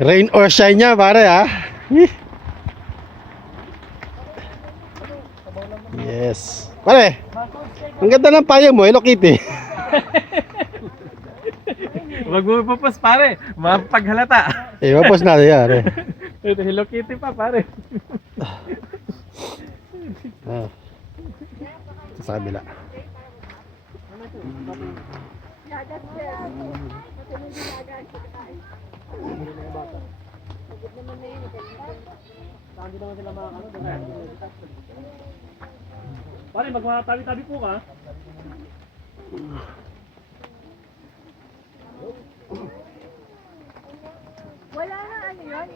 Rain or shine niya, pare, ha? Yes. Pare, ang ganda ng payong mo, Hello Kitty. Huwag mo ipapos pare, mapaghalata. Mapos natin yan, pare. Ito Hello Kitty pa pare. Sa kabila. Pare, magmatabi-tabi po ka. Wala na ano yun.